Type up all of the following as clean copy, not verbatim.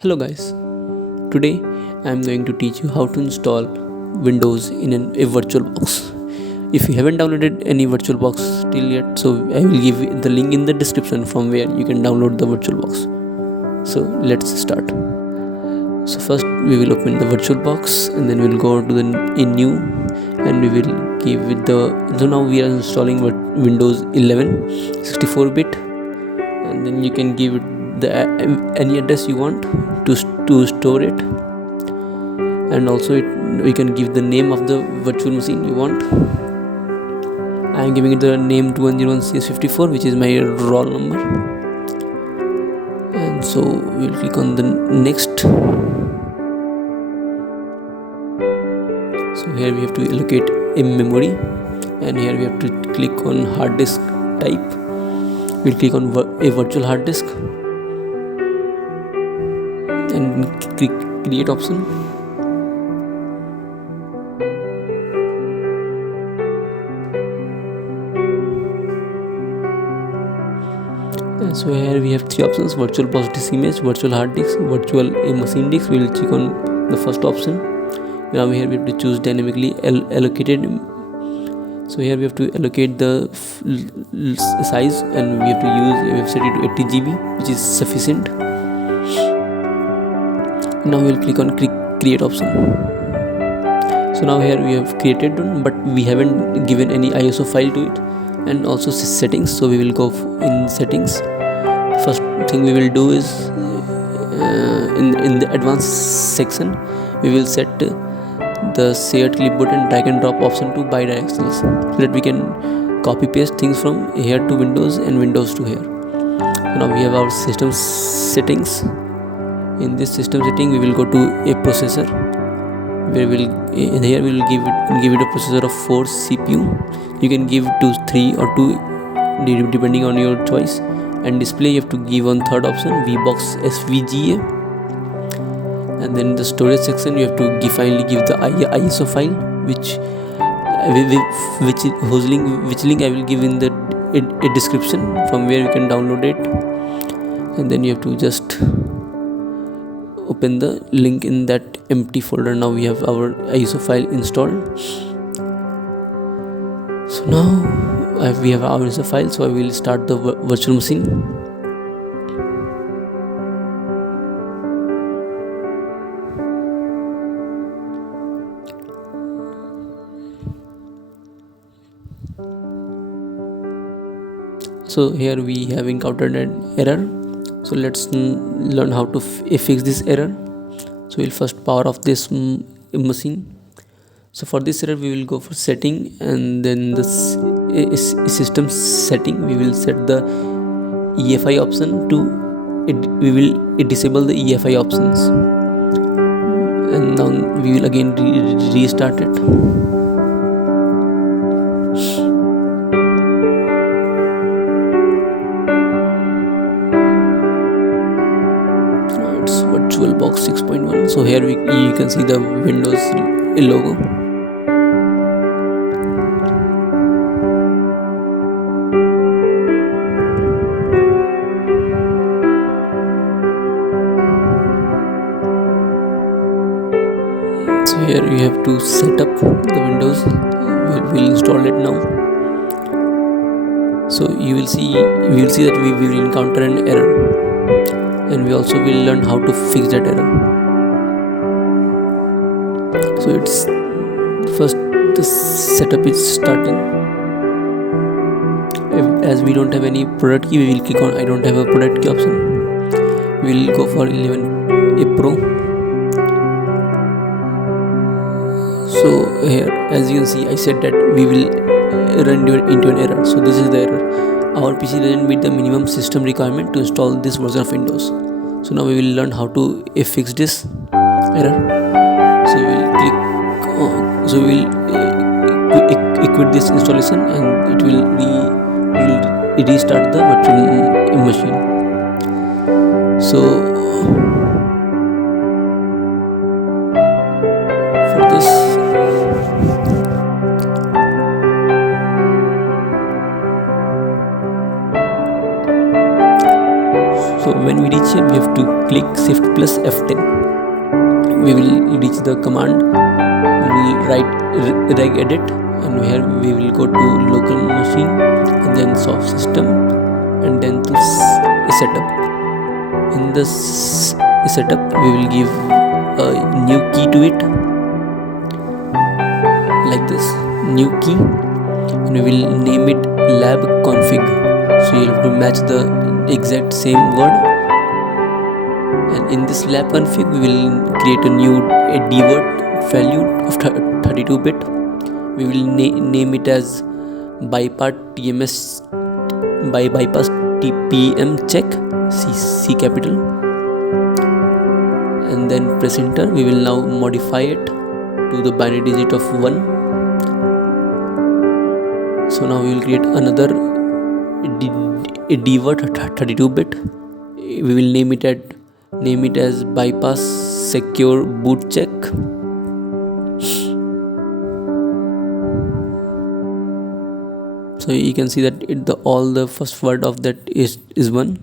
Hello guys, today I am going to teach you how to install Windows in a VirtualBox. If you haven't downloaded any VirtualBox till yet, so I will give you the link in the description from where you can download the VirtualBox. So let's start. So first we will open the VirtualBox and then we'll go to the in new and we will give it the. So now we are installing Windows 11 64-bit and then you can give it the any address you want to store it, and also we can give the name of the virtual machine you want. I am giving it the name 2101CS54, which is my roll number, and so we'll click on the next. So here we have to allocate a memory, and here we have to click on hard disk type. We'll click on a virtual hard disk and click create option. And so here we have three options: virtual box disk image, virtual hard disk, virtual machine disk. We will click on the first option. Now here we have to choose dynamically allocated. So here we have to allocate the size, and we have set it to 80 GB, which is sufficient. Now we will click on create option. So now here we have created one, but we haven't given any ISO file to it, and also settings. So we will go in settings. First thing we will do is in the advanced section we will set the shared clipboard and drag and drop option to bidirectionals, so that we can copy paste things from here to Windows and Windows to here. Now we have our system settings. In this system setting we will go to a processor, where we will give it a processor of 4 CPU. You can give to 3 or 2 depending on your choice. And display you have to give on third option VBox SVGA. And then in the storage section you have to finally give the ISO file, which link I will give in the a description from where you can download it. And then you have to just open the link in that empty folder. Now we have our ISO file installed. So now we have our ISO file, so I will start the virtual machine. So here we have encountered an error. So let's learn how to fix this error. So we'll first power off this machine. So for this error we will go for setting, and then the system setting we will set the EFI option to we will disable the EFI options, and now we will again restart it. VirtualBox 6.1. So here you can see the Windows logo. So here you have to set up the Windows. We'll install it now. So we will see that we will encounter an error, and we also will learn how to fix that error. So it's first the setup is starting. As we don't have any product key, we will click on I don't have a product key option. We will go for 11 Pro. So here, as you can see, I said that we will run into an error. So this is the error: our PC doesn't meet the minimum system requirement to install this version of Windows. So now we will learn how to fix this error. So we will click so we will quit this installation, and it will restart the virtual machine. So for this, so when we reach here we have to click shift plus F10. We will reach the command, we will write reg edit, and here we will go to local machine and then soft system and then to setup. In this setup we will give a new key to it, like this, new key, and we will name it lab config. So you have to match the exact same word, and in this lab config we will create a new dword value of 32-bit. We will name it as bypass tms bypass tpm check c capital, and then press enter. We will now modify it to the binary digit of 1. So now we will create another dword 32-bit. We will name it as bypass secure boot check. So you can see that all the first word of that is 1,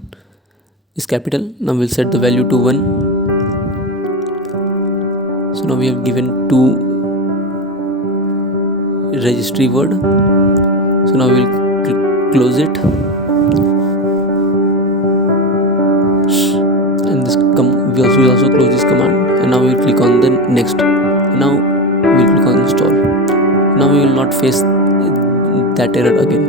is capital. Now we'll set the value to 1. So now we have given 2 registry word. So now we will close it, and this we will also close this command, and now we will click on the next. Now we will click on install. Now we will not face that error again.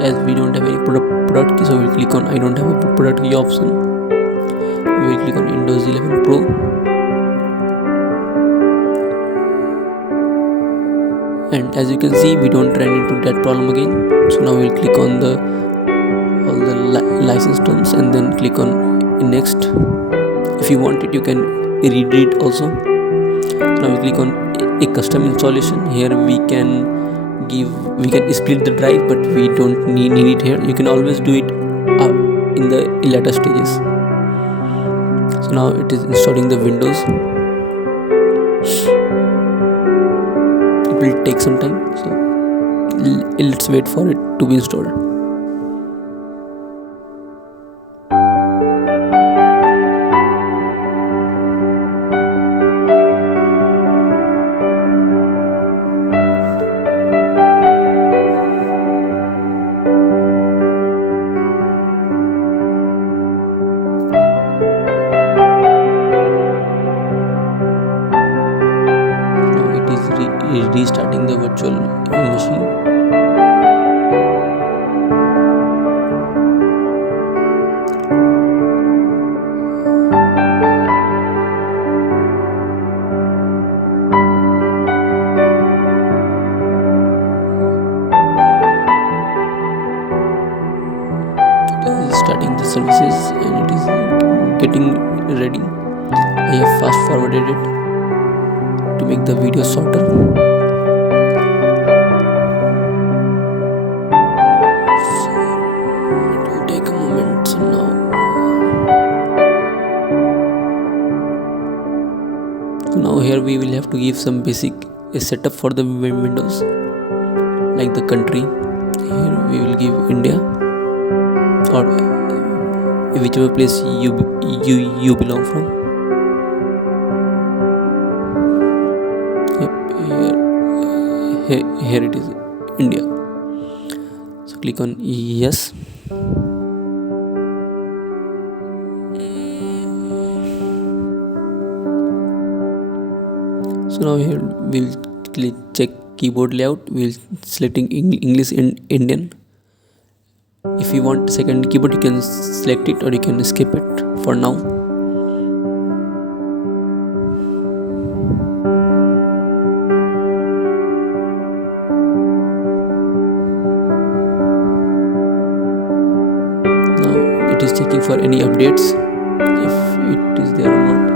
As we don't have any product key, so we will click on I don't have a product key option. We will click on Windows 11 Pro, and as you can see we don't run into that problem again. So now we will click on all the license terms and then click on next. If you want it, you can read it also. Now we click on a custom installation. Here we can split the drive, but we don't need it here. You can always do it in the later stages. So now it is installing the Windows. It will take some time, so let's wait for it to be installed. Restarting the virtual machine. It is starting the services and it is getting ready. I have fast forwarded it to make the video shorter. Now here we will have to give some basic setup for the Windows, like the country. Here we will give India, or whichever place you belong from. Yep, here it is, India. So click on yes. So now here we'll check keyboard layout. We'll selecting English and Indian. If you want second keyboard, you can select it or you can skip it for now. Now it is checking for any updates, if it is there or not.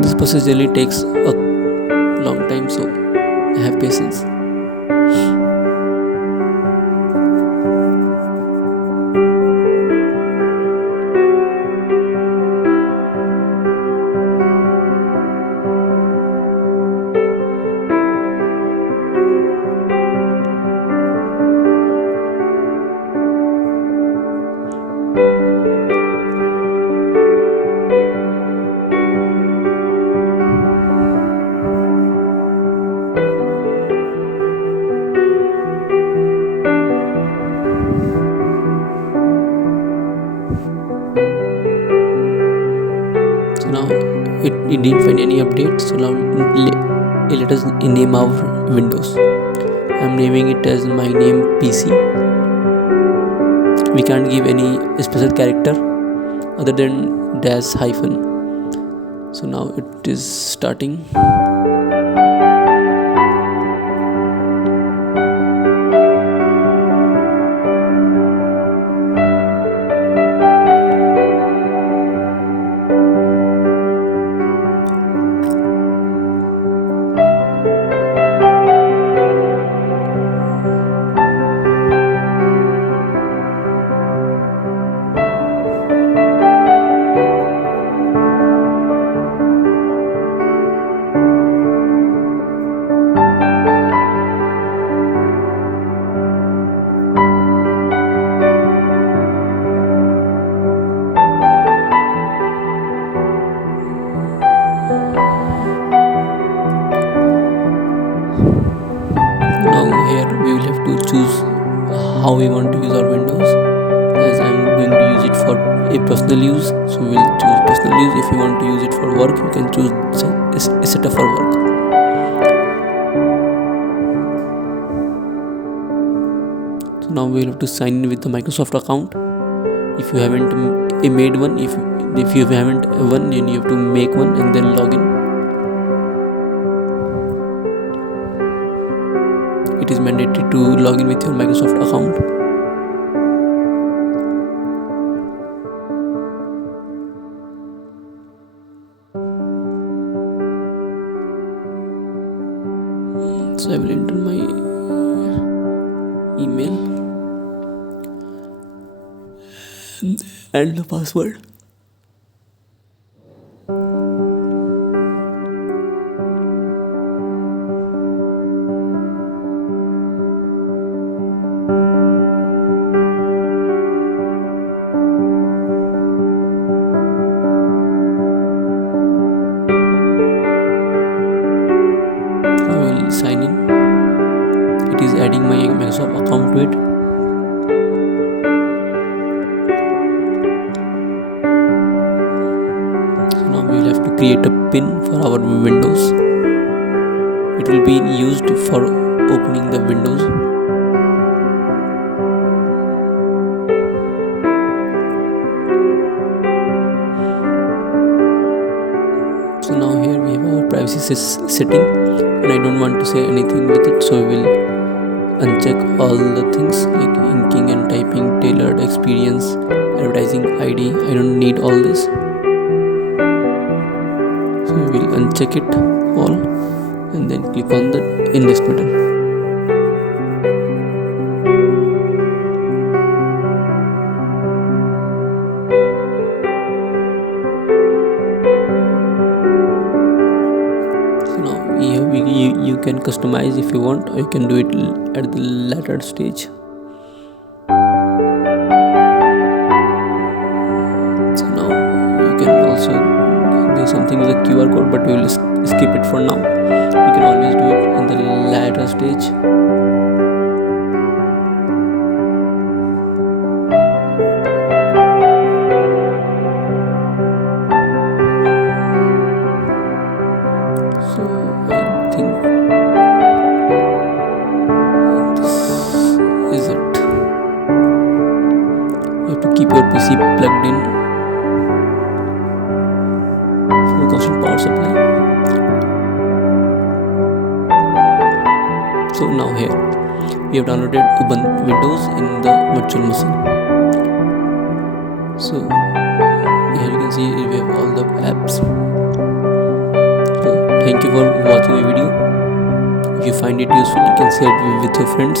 This process generally takes a long time, so have patience. didn't find any update. So now let us name our windows. I'm naming it as my name PC. We can't give any special character other than dash hyphen. So now it is starting. Now here we will have to choose how we want to use our windows. As I'm going to use it for a personal use, so we'll choose personal use. If you want to use it for work, you can choose setup for work. So now we'll have to sign in with the Microsoft account. If you haven't made one, if you haven't one, then you have to make one and then log in. It is mandatory to log in with your Microsoft account. So I will enter my email and the password. Sign in. It is adding my Microsoft account to it. So now we will have to create a pin for our windows. It will be used for opening the windows. So now here we have our privacy setting, and I don't want to say anything with it, so we will uncheck all the things like inking and typing, tailored experience, advertising ID. I don't need all this, so we will uncheck it all and then click on the index button. You can customize if you want, or you can do it at the later stage. So now you can also, there's something with a QR code, but we will skip it for now. You can always do it in the later stage. So I think this is it. You have to keep your PC plugged in for constant power supply. So now here we have downloaded Ubuntu Windows in the virtual machine. So here you can see we have all the apps. Thank you for watching my video. If you find it useful, you can share it with your friends.